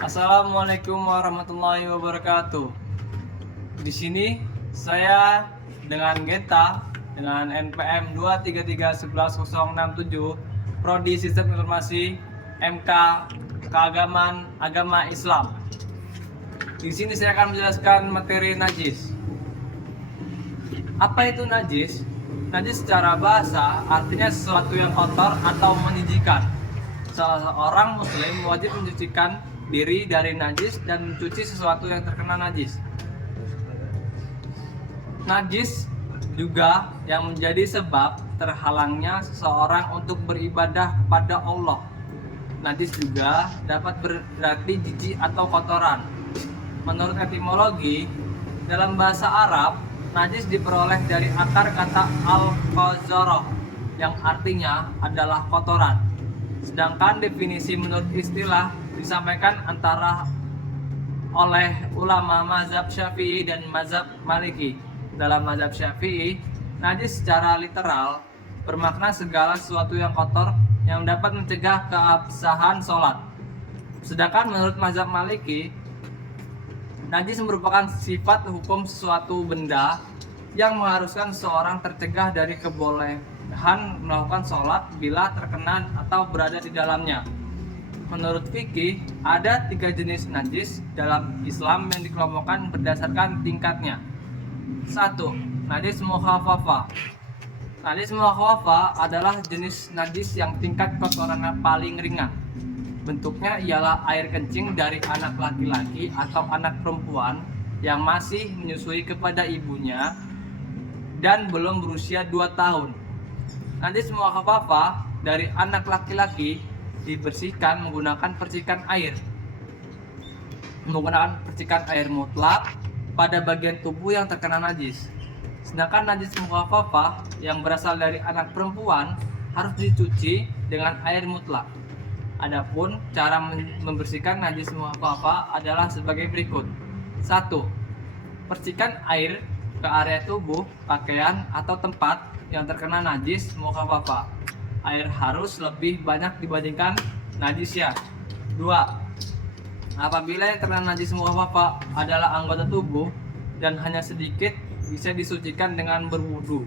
Assalamualaikum warahmatullahi wabarakatuh. Di sini saya dengan Genta dengan NPM 2331167 Prodi Sistem Informasi MK Keagamaan Agama Islam. Di sini saya akan menjelaskan materi najis. Apa itu najis? Najis secara bahasa artinya sesuatu yang kotor atau menjijikan. Seorang muslim wajib mencucikan diri dari najis dan mencuci sesuatu yang terkena najis. Najis juga yang menjadi sebab terhalangnya seseorang untuk beribadah kepada Allah. Najis juga dapat berarti jijik atau kotoran. Menurut etimologi, dalam bahasa Arab, najis diperoleh dari akar kata al-qazarah yang artinya adalah kotoran. Sedangkan definisi menurut istilah disampaikan antara oleh ulama mazhab Syafi'i dan mazhab Maliki. Dalam mazhab Syafi'i, najis secara literal bermakna segala sesuatu yang kotor yang dapat mencegah keabsahan sholat. Sedangkan menurut mazhab Maliki, najis merupakan sifat hukum sesuatu benda yang mengharuskan seseorang tercegah dari kebolehan melakukan sholat bila terkena atau berada di dalamnya. Menurut fikih, ada 3 jenis najis dalam Islam yang dikelompokkan berdasarkan tingkatnya. 1. Najis mukhafafah. Najis mukhafafah adalah jenis najis yang tingkat kotorannya paling ringan. Bentuknya ialah air kencing dari anak laki-laki atau anak perempuan yang masih menyusui kepada ibunya dan belum berusia 2 tahun. Najis mukhafafah dari anak laki-laki dibersihkan menggunakan percikan air mutlak pada bagian tubuh yang terkena najis. Sedangkan najis mukhafafah yang berasal dari anak perempuan harus dicuci dengan air mutlak. Adapun cara membersihkan najis mukhafafah adalah sebagai berikut. 1. Percikan air ke area tubuh, pakaian, atau tempat yang terkena najis mukhafafah. Air harus lebih banyak dibandingkan najisnya. 2. Apabila yang terkena najis mukhafafah adalah anggota tubuh dan hanya sedikit, bisa disucikan dengan berwudu.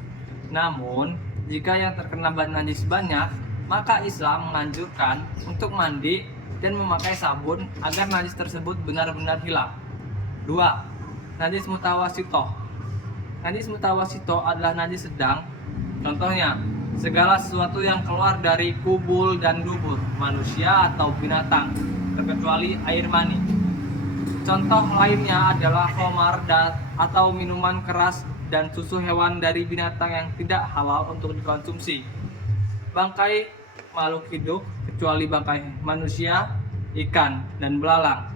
Namun, jika yang terkena najis banyak, maka Islam menganjurkan untuk mandi dan memakai sabun agar najis tersebut benar-benar hilang. 2. Najis mutawasitoh. Najis mutawasitoh adalah najis sedang. Contohnya, segala sesuatu yang keluar dari kubul dan dubur manusia atau binatang, terkecuali air mani. Contoh lainnya adalah khamar atau minuman keras dan susu hewan dari binatang yang tidak halal untuk dikonsumsi. Bangkai makhluk hidup kecuali bangkai manusia, ikan, dan belalang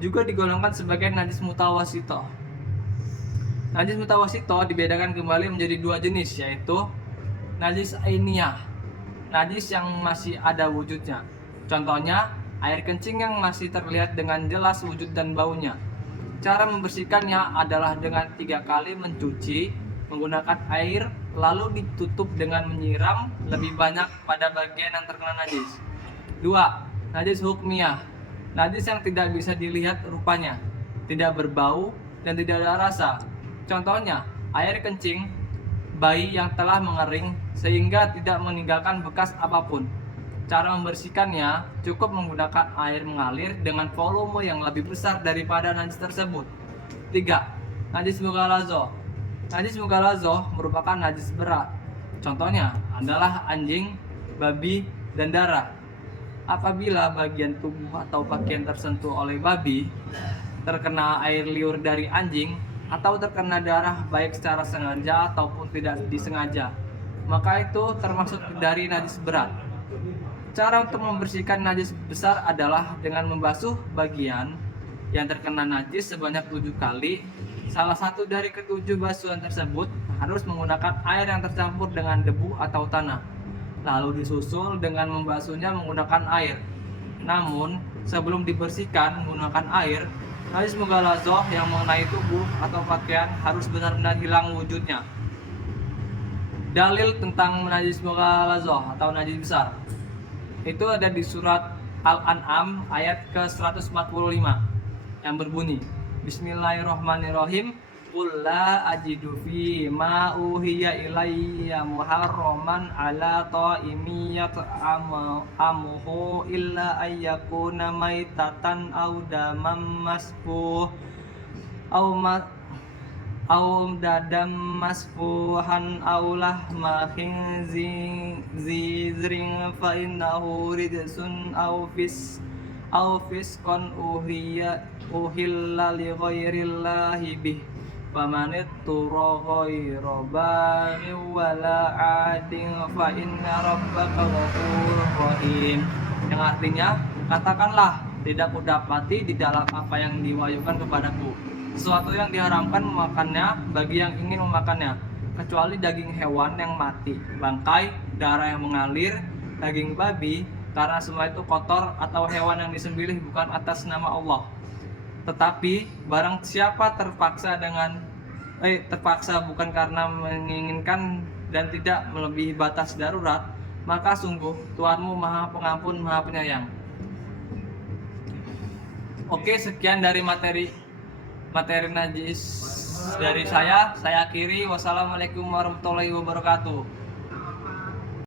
juga digolongkan sebagai najis mutawasitoh. Najis mutawasitoh dibedakan kembali menjadi 2 jenis, yaitu najis ainiyah, najis yang masih ada wujudnya. Contohnya, air kencing yang masih terlihat dengan jelas wujud dan baunya. Cara membersihkannya adalah dengan 3 kali mencuci menggunakan air, lalu ditutup dengan menyiram lebih banyak pada bagian yang terkena najis. 2. Najis hukmiyah, najis yang tidak bisa dilihat rupanya, tidak berbau, dan tidak ada rasa. Contohnya, air kencing bayi yang telah mengering sehingga tidak meninggalkan bekas apapun. Cara membersihkannya cukup menggunakan air mengalir dengan volume yang lebih besar daripada najis tersebut. 3. Najis mughalazoh. Najis mughalazoh merupakan najis berat. Contohnya adalah anjing, babi, dan darah. Apabila bagian tubuh atau pakaian tersentuh oleh babi, terkena air liur dari anjing, atau terkena darah baik secara sengaja ataupun tidak disengaja, maka itu termasuk dari najis berat. Cara untuk membersihkan najis besar adalah dengan membasuh bagian yang terkena najis sebanyak 7 kali. Salah satu dari ke-7 basuhan tersebut harus menggunakan air yang tercampur dengan debu atau tanah, lalu disusul dengan membasuhnya menggunakan air. Namun, sebelum dibersihkan menggunakan air, najis mughalazoh yang mengenai tubuh atau pakaian harus benar-benar hilang wujudnya. Dalil tentang najis mughalazoh atau najis besar itu ada di surat Al-An'am ayat ke-145 yang berbunyi, Bismillahirrahmanirrahim. Qul la ajidu fi ma uhiya ilayya muharraman ala ta'imin yat'amuhu illa ayyakuna maitatan aw damam masfuh aw dadam masfuhan aw lahma khinzirin fa innahu rijsun aw fisqan uhilla li ghairillahi bih faman ittara ghaira baghin wala 'adin fa inna rabbaka ghafurur rahim. Yang artinya, katakanlah, tidak kudapati di dalam apa yang diwahyukan kepadaku sesuatu yang diharamkan memakannya bagi yang ingin memakannya, kecuali daging hewan yang mati, bangkai, darah yang mengalir, daging babi, karena semua itu kotor, atau hewan yang disembelih bukan atas nama Allah. Tetapi barang siapa terpaksa bukan karena menginginkan dan tidak melebihi batas darurat, maka sungguh Tuhanmu Maha Pengampun, Maha Penyayang. Oke, sekian dari materi najis dari saya akhiri. Wassalamualaikum warahmatullahi wabarakatuh.